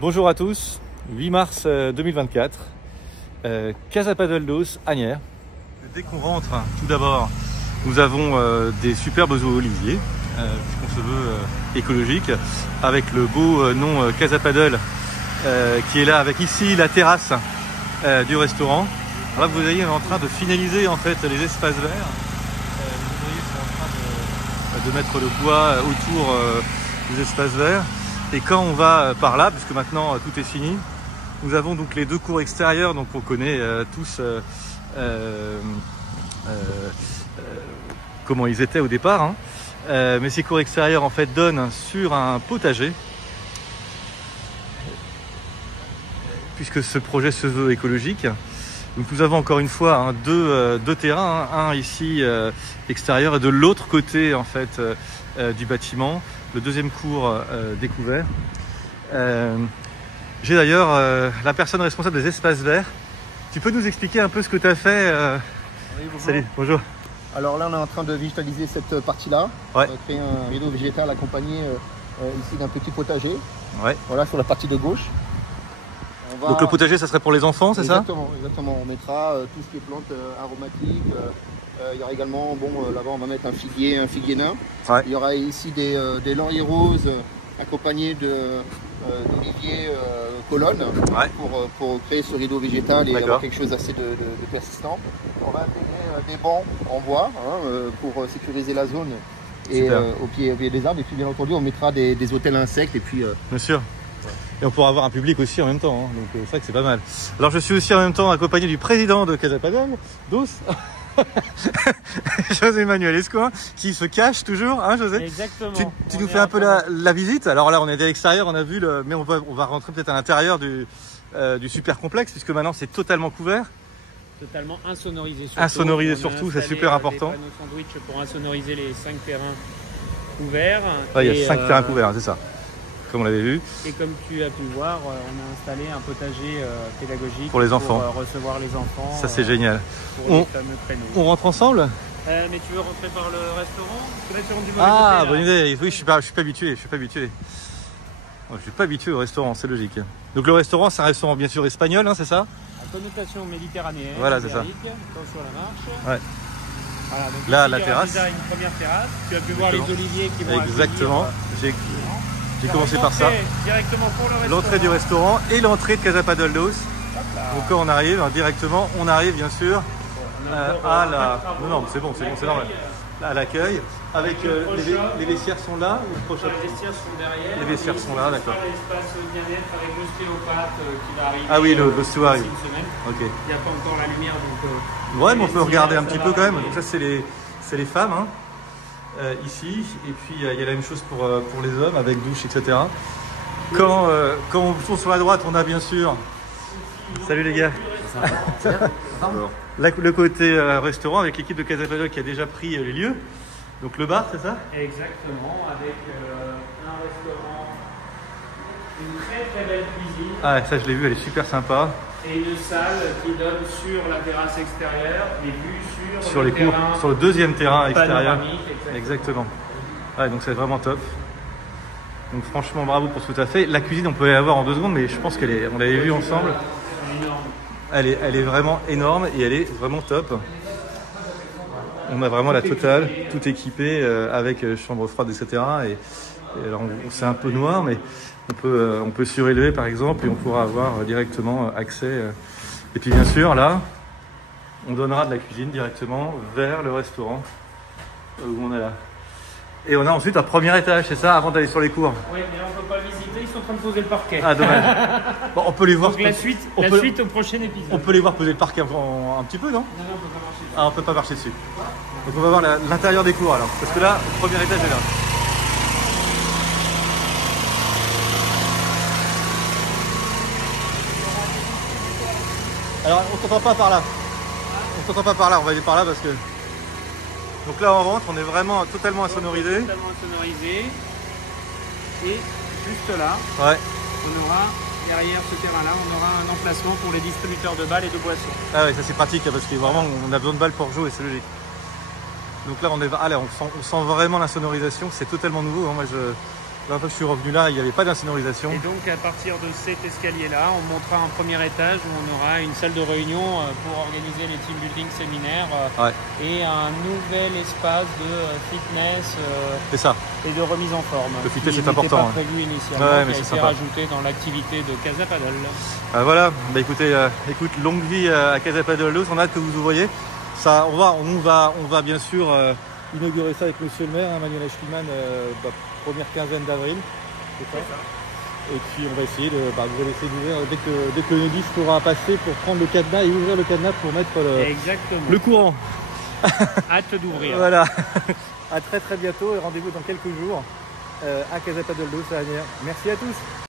Bonjour à tous, 8 mars 2024, Casa Paddle d'Oss, Asnières. Dès qu'on rentre, tout d'abord, nous avons des superbes oliviers, puisqu'on se veut écologique, avec le beau nom Casa Paddle qui est là, avec ici la terrasse du restaurant. Alors là, vous voyez, on est en train de finaliser en fait les espaces verts. Vous voyez, c'est en train de mettre le bois autour des espaces verts. Et quand on va par là, puisque maintenant tout est fini, nous avons donc les deux cours extérieurs, donc on connaît tous comment ils étaient au départ, hein. Mais ces cours extérieurs en fait donnent sur un potager, puisque ce projet se veut écologique. Donc nous avons encore une fois hein, deux terrains, hein, un ici extérieur et de l'autre côté en fait du bâtiment. Le deuxième cours découvert. J'ai d'ailleurs la personne responsable des espaces verts. Tu peux nous expliquer un peu ce que tu as fait Oui, bonjour. Salut, bonjour. Alors là, on est en train de végétaliser cette partie-là. Ouais. On va créer un rideau végétal accompagné ici d'un petit potager. Ouais. Voilà, sur la partie de gauche. On va... Donc le potager, ça serait pour les enfants, c'est ça? Exactement. On mettra tout ce qui est plantes aromatiques. Il y aura également, là-bas, on va mettre un figuier nain. Ouais. Il y aura ici des lauriers roses accompagnés d'oliviers colonnes pour créer ce rideau végétal et avoir quelque chose d'assez de persistant. On va intégrer des bancs en bois pour sécuriser la zone et au pied des arbres. Et puis bien entendu, on mettra des hôtels insectes. Et puis, Bien sûr. Et on pourra avoir un public aussi en même temps, hein. Donc c'est vrai que c'est pas mal. Alors je suis aussi en même temps accompagné du président de Casa Paddle d'Oss. José Manuel Escoin qui se cache toujours, hein José? Exactement. Tu nous fais un peu la visite. Alors là on est à l'extérieur, on a vu mais on va rentrer peut-être à l'intérieur du super complexe, puisque maintenant c'est totalement couvert. Totalement insonorisé surtout. Insonorisé surtout, c'est super important. Des panneaux sandwich pour insonoriser les 5 terrains couverts. Ah, il y a 5 terrains couverts, c'est ça, comme on l'avait vu. Et comme tu as pu voir, on a installé un potager pédagogique pour les enfants, pour recevoir les enfants. Ça c'est génial. Pour les fameux créneaux. On rentre ensemble? Mais tu veux rentrer par le restaurant? Parce que là, tu rentres du mauvais Ah, côté, bonne idée. Oui, je suis pas habitué. Je suis pas habitué au restaurant, c'est logique. Donc le restaurant, c'est un restaurant bien sûr espagnol, hein, c'est ça? À connotation méditerranéenne. Voilà, c'est ça. Attention à la marche. Ouais. Voilà, donc là, ici, la terrasse. Déjà une première terrasse. Tu as pu voir les oliviers qui vont Exactement. J'ai commencé par ça. Directement pour le restaurant. L'entrée du restaurant et l'entrée de Casa Paddle d'Oss. Donc quand on arrive directement, on arrive bien sûr à la... Non, c'est bon, c'est normal. À l'accueil, avec les vestiaires sont là ou les vestiaires sont derrière. Les vestiaires sont là, d'accord. L'espace bien-être avec l'ostéopathe qui va arriver. Ah oui, l'ostéo arrive. Ok. Il n'y a pas encore la lumière, donc. Ouais, mais on peut regarder un petit peu quand même. Donc ça, c'est les femmes, hein, ici. Et puis il y a la même chose pour les hommes avec douche, etc. Quand on tourne sur la droite, on a bien sûr. Salut les gars. Là, le côté restaurant avec l'équipe de Casa Paddle qui a déjà pris les lieux. Donc le bar, c'est ça? Exactement, avec un restaurant, une très belle cuisine. Ah, ça je l'ai vu, elle est super sympa. Et une salle qui donne sur la terrasse extérieure et vue sur les cours, sur le deuxième terrain extérieur. Exactement. Ouais, donc c'est vraiment top. Donc franchement bravo pour ce que tu as fait. La cuisine on peut la voir en 2 secondes, mais je pense on l'avait vu ensemble. Elle est vraiment énorme et elle est vraiment top. On a vraiment la totale, tout équipé avec chambre froide, etc. Et alors c'est un peu noir, mais on peut surélever par exemple et on pourra avoir directement accès. Et puis bien sûr là, on donnera de la cuisine directement vers le restaurant où on est là. Et on a ensuite un premier étage, c'est ça, avant d'aller sur les cours? Oui, mais là on ne peut pas le visiter, ils sont en train de poser le parquet. Ah, dommage. Bon, on peut les voir. Donc la suite au prochain épisode. On peut les voir poser le parquet un petit peu, non? Non, on ne peut pas marcher dessus. Ah, on peut pas marcher dessus. Donc on va voir l'intérieur des cours alors. Parce que là, le premier étage est là. Alors, on t'entend pas par là. On t'entend pas par là, on va aller par là parce que... Donc là on rentre, on est vraiment totalement insonorisé. Totalement insonorisé. Et juste là, on aura, derrière ce terrain-là, on aura un emplacement pour les distributeurs de balles et de boissons. Ah ouais, ça c'est pratique parce que vraiment on a besoin de balles pour jouer, c'est logique. Donc là on sent vraiment l'insonorisation, c'est totalement nouveau. Hein. Moi La fois que je suis revenu là, il n'y avait pas d'insonorisation. Et donc à partir de cet escalier-là, on montera un premier étage où on aura une salle de réunion pour organiser les team building séminaires et un nouvel espace de fitness et de remise en forme. Le fitness c'est important. Pas prévu initialement, mais qui a été rajouté dans l'activité de Casa Paddle. Voilà, bah écoutez, longue vie à Casa Paddle Loose, on a hâte que vous ouvriez. Ça, on va bien sûr inaugurer ça avec monsieur le maire, Manuel Schliman, première quinzaine d'avril. Et puis on va essayer d'ouvrir dès que le nudiste pourra passer pour prendre le cadenas et ouvrir le cadenas pour mettre le courant. Hâte d'ouvrir. Voilà. À très bientôt et rendez-vous dans quelques jours à Casa Paddle Loose à Asnières. Merci à tous.